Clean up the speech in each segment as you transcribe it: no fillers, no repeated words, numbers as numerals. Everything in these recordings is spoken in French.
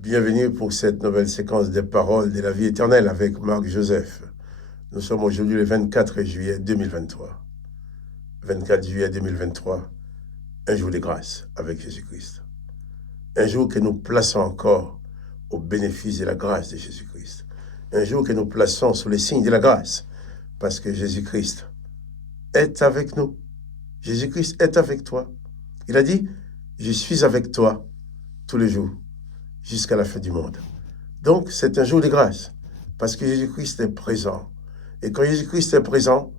Bienvenue pour cette nouvelle séquence des paroles de la vie éternelle avec Marc Joseph. Nous sommes aujourd'hui le 24 juillet 2023. 24 juillet 2023, un jour de grâce avec Jésus-Christ. Un jour que nous plaçons encore au bénéfice de la grâce de Jésus-Christ. Un jour que nous plaçons sous les signes de la grâce parce que Jésus-Christ est avec nous. Jésus-Christ est avec toi. Il a dit, je suis avec toi tous les jours jusqu'à la fin du monde. Donc, c'est un jour de grâce, parce que Jésus-Christ est présent. Et quand Jésus-Christ est présent,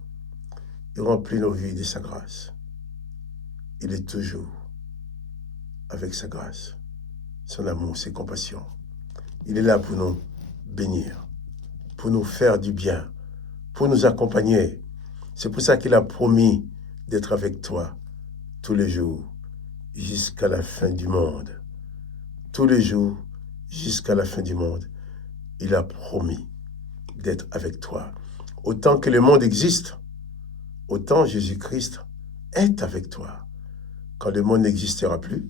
il remplit nos vies de sa grâce. Il est toujours avec sa grâce, son amour, ses compassions. Il est là pour nous bénir, pour nous faire du bien, pour nous accompagner. C'est pour ça qu'il a promis d'être avec toi tous les jours, jusqu'à la fin du monde. Tous les jours, jusqu'à la fin du monde, il a promis d'être avec toi. Autant que le monde existe, autant Jésus-Christ est avec toi. Quand le monde n'existera plus,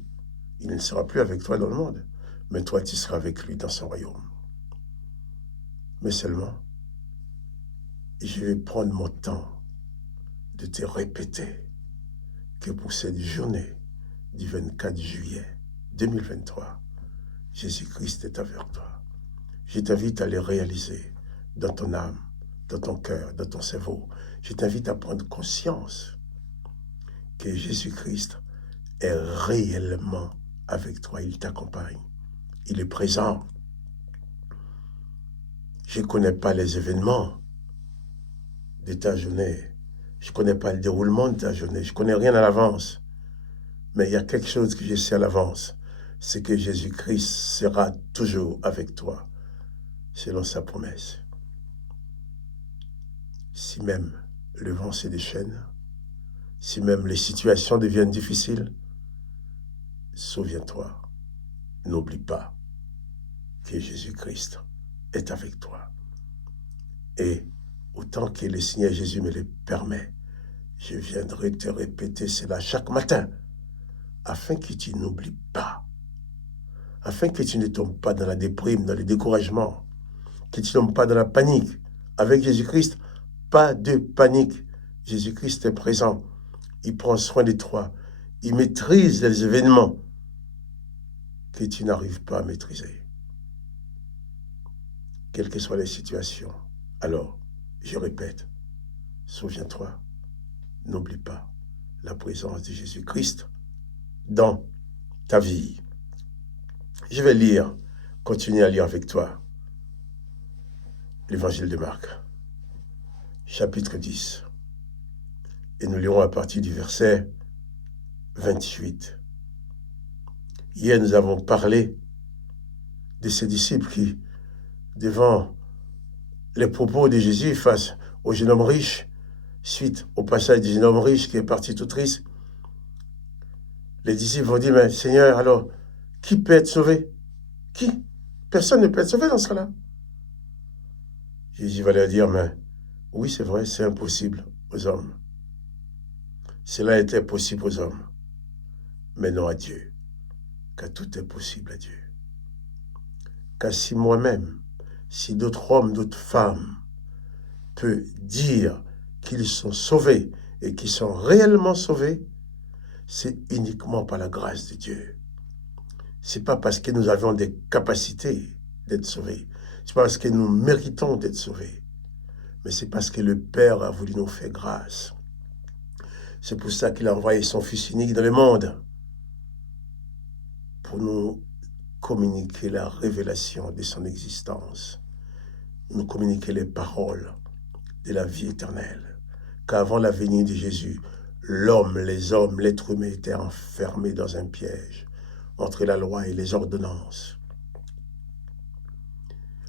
il ne sera plus avec toi dans le monde, mais toi tu seras avec lui dans son royaume. Mais seulement, je vais prendre mon temps de te répéter que pour cette journée du 24 juillet 2023, Jésus-Christ est avec toi. Je t'invite à le réaliser dans ton âme, dans ton cœur, dans ton cerveau. Je t'invite à prendre conscience que Jésus-Christ est réellement avec toi. Il t'accompagne. Il est présent. Je ne connais pas les événements de ta journée. Je ne connais pas le déroulement de ta journée. Je ne connais rien à l'avance. Mais il y a quelque chose que je sais à l'avance. C'est que Jésus-Christ sera toujours avec toi, selon sa promesse. Si même le vent se déchaîne, si même les situations deviennent difficiles, souviens-toi, n'oublie pas que Jésus-Christ est avec toi. Et autant que le Seigneur Jésus me le permet, je viendrai te répéter cela chaque matin, afin que tu n'oublies pas, afin que tu ne tombes pas dans la déprime, dans le découragement, que tu ne tombes pas dans la panique. Avec Jésus-Christ, pas de panique. Jésus-Christ est présent. Il prend soin de toi. Il maîtrise les événements que tu n'arrives pas à maîtriser. Quelles que soient les situations. Alors, je répète, souviens-toi, n'oublie pas la présence de Jésus-Christ dans ta vie. Je vais lire, continuer à lire avec toi l'Évangile de Marc, chapitre 10. Et nous lirons à partir du verset 28. Hier, nous avons parlé de ces disciples qui, devant les propos de Jésus face au jeune homme riche, suite au passage du jeune homme riche qui est parti tout triste, les disciples vont dire, mais Seigneur, alors, qui peut être sauvé? Qui? Personne ne peut être sauvé dans ce cas-là. Jésus va leur dire, mais oui, c'est vrai, c'est impossible aux hommes. Cela était possible aux hommes, mais non à Dieu, car tout est possible à Dieu. Car si moi-même, si d'autres hommes, d'autres femmes peuvent dire qu'ils sont sauvés et qu'ils sont réellement sauvés, c'est uniquement par la grâce de Dieu. C'est pas parce que nous avons des capacités d'être sauvés. C'est pas parce que nous méritons d'être sauvés. Mais c'est parce que le Père a voulu nous faire grâce. C'est pour ça qu'il a envoyé son Fils unique dans le monde, pour nous communiquer la révélation de son existence, nous communiquer les paroles de la vie éternelle. Qu'avant la venue de Jésus, l'homme, les hommes, l'être humain étaient enfermés dans un piège entre la loi et les ordonnances.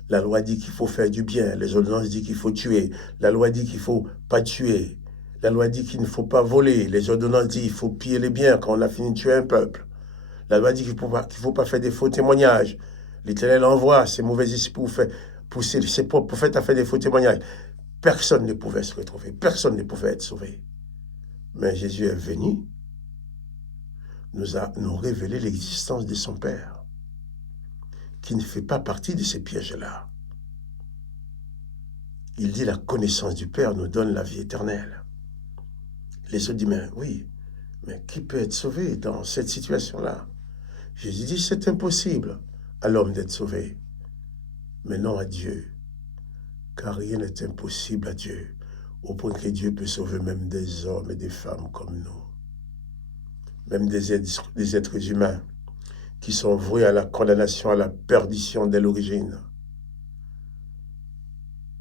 La loi dit qu'il faut faire du bien, les ordonnances disent qu'il faut tuer, la loi dit qu'il ne faut pas tuer, la loi dit qu'il ne faut pas voler, les ordonnances disent qu'il faut piller les biens quand on a fini de tuer un peuple. La loi dit qu'il ne faut pas faire des faux témoignages. L'Éternel envoie ses mauvais esprits pour pousser ses propres prophètes à faire des faux témoignages. Personne ne pouvait se retrouver, personne ne pouvait être sauvé. Mais Jésus est venu, nous révéler l'existence de son Père, qui ne fait pas partie de ces pièges-là. Il dit la connaissance du Père nous donne la vie éternelle. Les autres disent, mais oui, mais qui peut être sauvé dans cette situation-là? Jésus dit, c'est impossible à l'homme d'être sauvé, mais non à Dieu, car rien n'est impossible à Dieu, au point que Dieu peut sauver même des hommes et des femmes comme nous, même des êtres humains qui sont voués à la condamnation, à la perdition dès l'origine.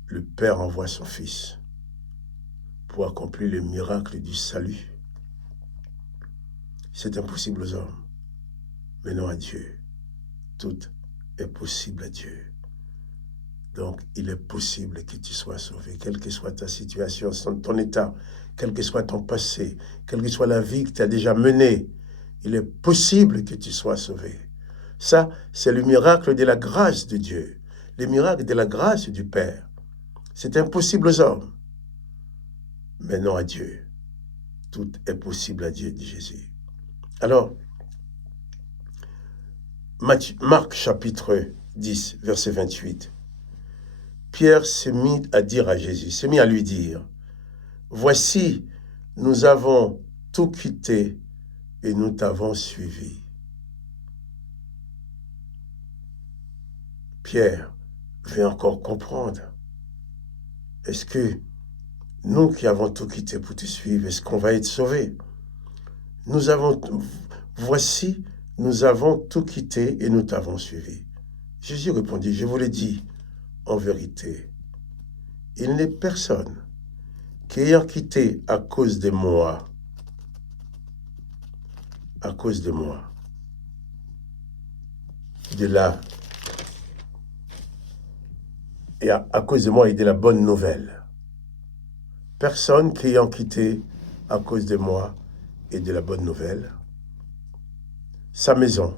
Le Père envoie son Fils pour accomplir le miracle du salut. C'est impossible aux hommes, mais non à Dieu. Tout est possible à Dieu. Donc, il est possible que tu sois sauvé, quelle que soit ta situation, ton état, quel que soit ton passé, quelle que soit la vie que tu as déjà menée, il est possible que tu sois sauvé. Ça, c'est le miracle de la grâce de Dieu, le miracle de la grâce du Père. C'est impossible aux hommes, mais non à Dieu. Tout est possible à Dieu, dit Jésus. Alors, Marc chapitre 10, verset 28. Pierre s'est mis à dire à Jésus, s'est mis à lui dire, « Voici, nous avons tout quitté et nous t'avons suivi. » Pierre veut encore comprendre. Est-ce que nous qui avons tout quitté pour te suivre, est-ce qu'on va être sauvés? Voici, nous avons tout quitté et nous t'avons suivi. Jésus répondit, je vous l'ai dit, en vérité, il n'est personne qui ayant quitté à cause de moi, de là, et à cause de moi et de la bonne nouvelle. Personne qui ayant quitté à cause de moi et de la bonne nouvelle, sa maison,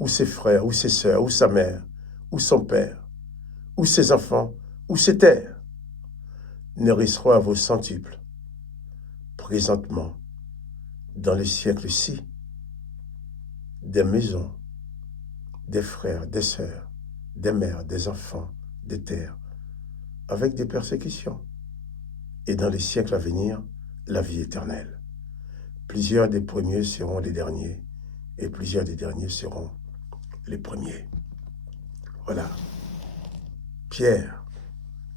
ou ses frères, ou ses sœurs, ou sa mère, ou son père, ou ses enfants, ou ses terres, ne resteront à vos centuples, présentement, dans le siècle-ci, des maisons, des frères, des sœurs, des mères, des enfants, des terres, avec des persécutions, et dans les siècles à venir, la vie éternelle. Plusieurs des premiers seront les derniers, et plusieurs des derniers seront les premiers. Voilà. Pierre,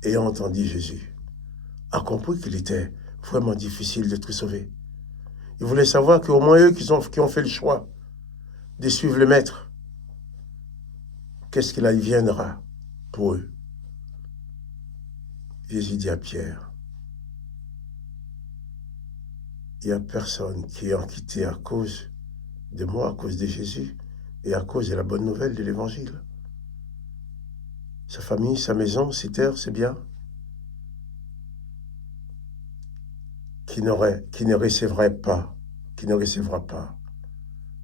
ayant entendu Jésus, a compris qu'il était vraiment difficile d'être sauvé. Il voulait savoir qu'au moins eux qui ont fait le choix de suivre le Maître, qu'est-ce qu'il adviendra pour eux? Jésus dit à Pierre, il n'y a personne qui ait quitté à cause de moi, à cause de Jésus, et à cause de la bonne nouvelle de l'Évangile. Sa famille, sa maison, ses terres, ses biens, qui ne recevra pas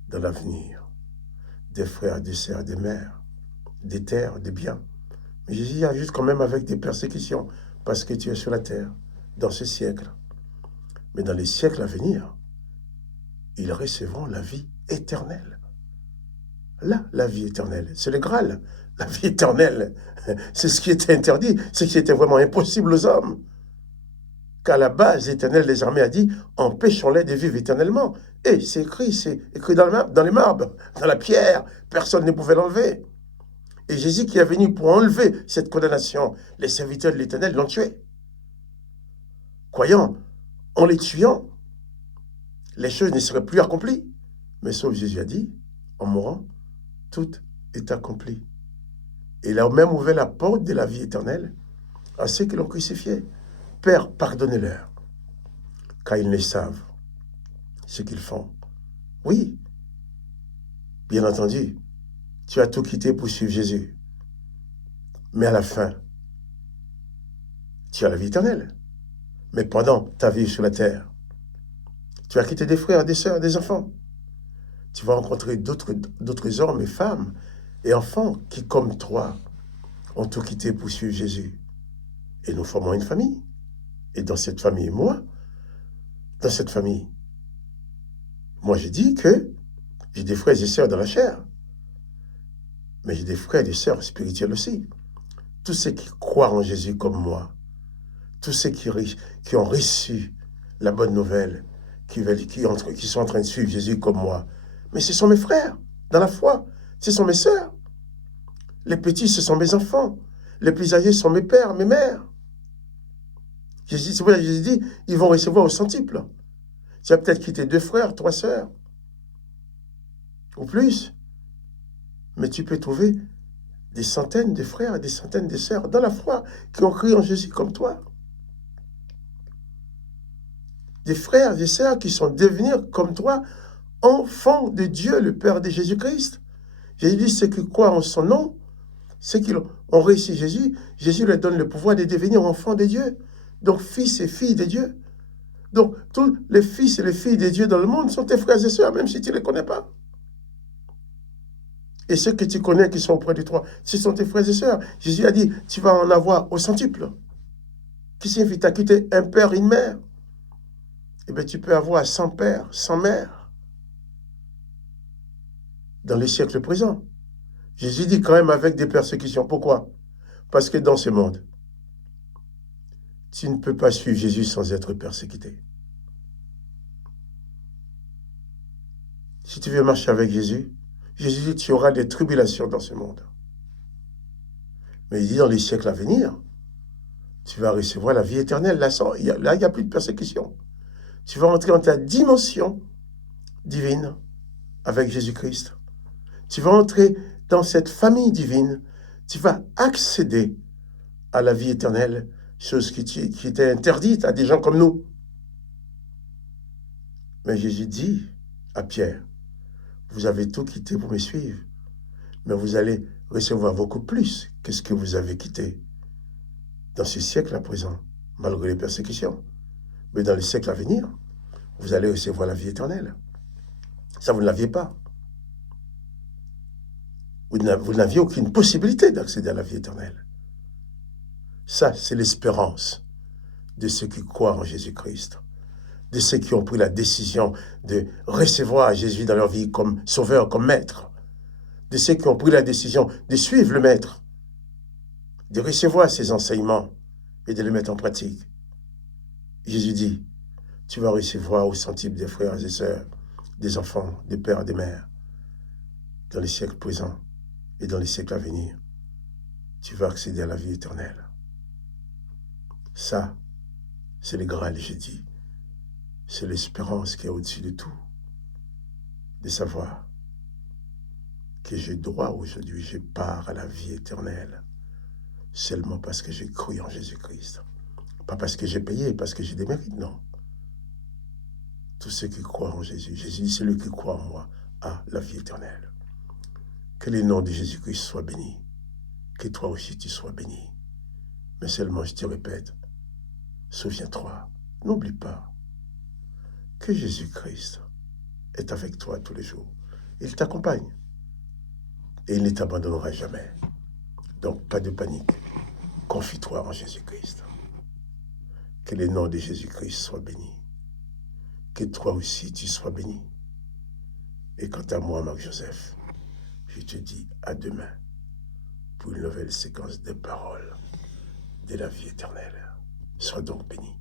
dans l'avenir des frères, des sœurs, des mères, des terres, des biens. Mais Jésus ajoute quand même avec des persécutions, parce que tu es sur la terre, dans ce siècle. Mais dans les siècles à venir, ils recevront la vie éternelle. Là, la vie éternelle, c'est le Graal. La vie éternelle, c'est ce qui était interdit, ce qui était vraiment impossible aux hommes. Qu'à la base, l'Éternel des armées a dit, empêchons-les de vivre éternellement. Et c'est écrit dans les marbres, dans la pierre, personne ne pouvait l'enlever. Et Jésus qui est venu pour enlever cette condamnation, les serviteurs de l'Éternel l'ont tué. Croyant, en les tuant, les choses ne seraient plus accomplies. Mais sauf Jésus a dit, en mourant, tout est accompli. Et il a même ouvert la porte de la vie éternelle à ceux qui l'ont crucifié. Père, pardonnez-leur, car ils ne savent ce qu'ils font. Oui, bien entendu, tu as tout quitté pour suivre Jésus. Mais à la fin, tu as la vie éternelle. Mais pendant ta vie sur la terre, tu as quitté des frères, des sœurs, des enfants. Tu vas rencontrer d'autres hommes et femmes et enfants qui, comme toi, ont tout quitté pour suivre Jésus. Et nous formons une famille. Et dans cette famille, moi, je dis que j'ai des frères et sœurs dans la chair. Mais j'ai des frères et des sœurs spirituels aussi. Tous ceux qui croient en Jésus comme moi, tous ceux qui ont reçu la bonne nouvelle, qui sont en train de suivre Jésus comme moi. Mais ce sont mes frères, dans la foi. Ce sont mes sœurs. Les petits, ce sont mes enfants. Les plus âgés sont mes pères, mes mères. C'est pour ça que Jésus dit, ils vont recevoir au centuple. Tu as peut-être quitté 2 frères, 3 sœurs, ou plus. Mais tu peux trouver des centaines de frères et des centaines de sœurs dans la foi qui ont cru en Jésus comme toi. Des frères et des sœurs qui sont devenus comme toi, enfants de Dieu, le Père de Jésus-Christ. Jésus dit, ceux qui croient en son nom, ceux qui ont réussi Jésus, Jésus leur donne le pouvoir de devenir enfants de Dieu. Donc, fils et filles de Dieu. Donc, tous les fils et les filles de Dieu dans le monde sont tes frères et sœurs, même si tu ne les connais pas. Et ceux que tu connais qui sont auprès de toi, ce sont tes frères et sœurs. Jésus a dit, tu vas en avoir au centuple. Qui signifie, tu as quitté un père et une mère. Eh bien, tu peux avoir 100 pères, 100 mères. Dans les siècles présents. Jésus dit quand même avec des persécutions. Pourquoi? Parce que dans ce monde, tu ne peux pas suivre Jésus sans être persécuté. Si tu veux marcher avec Jésus, Jésus dit tu auras des tribulations dans ce monde. Mais il dit dans les siècles à venir, tu vas recevoir la vie éternelle. Là, il n'y a plus de persécution. Tu vas entrer dans ta dimension divine avec Jésus-Christ. Tu vas entrer dans cette famille divine. Tu vas accéder à la vie éternelle, chose qui était interdite à des gens comme nous. Mais Jésus dit à Pierre, vous avez tout quitté pour me suivre, mais vous allez recevoir beaucoup plus que ce que vous avez quitté dans ce siècle à présent, malgré les persécutions. Mais dans les siècles à venir, vous allez recevoir la vie éternelle. Ça, vous ne l'aviez pas. Vous n'aviez aucune possibilité d'accéder à la vie éternelle. Ça, c'est l'espérance de ceux qui croient en Jésus-Christ, de ceux qui ont pris la décision de recevoir Jésus dans leur vie comme sauveur, comme maître, de ceux qui ont pris la décision de suivre le maître, de recevoir ses enseignements et de les mettre en pratique. Jésus dit, tu vas recevoir au centuple des frères et sœurs, des enfants, des pères et des mères, dans les siècles présents et dans les siècles à venir. Tu vas accéder à la vie éternelle. Ça, c'est le Graal, j'ai dit. C'est l'espérance qui est au-dessus de tout. De savoir que j'ai droit aujourd'hui, je pars à la vie éternelle. Seulement parce que j'ai cru en Jésus-Christ. Pas parce que j'ai payé, parce que j'ai des mérites, non. Tous ceux qui croient en Jésus. Jésus dit, celui qui croit en moi a la vie éternelle. Que le nom de Jésus-Christ soit béni. Que toi aussi tu sois béni. Mais seulement, je te répète, souviens-toi, n'oublie pas que Jésus-Christ est avec toi tous les jours. Il t'accompagne et il ne t'abandonnera jamais. Donc, pas de panique. Confie-toi en Jésus-Christ. Que le nom de Jésus-Christ soit béni. Que toi aussi tu sois béni. Et quant à moi, Marc-Joseph, je te dis à demain pour une nouvelle séquence de paroles de la vie éternelle. Sois donc béni.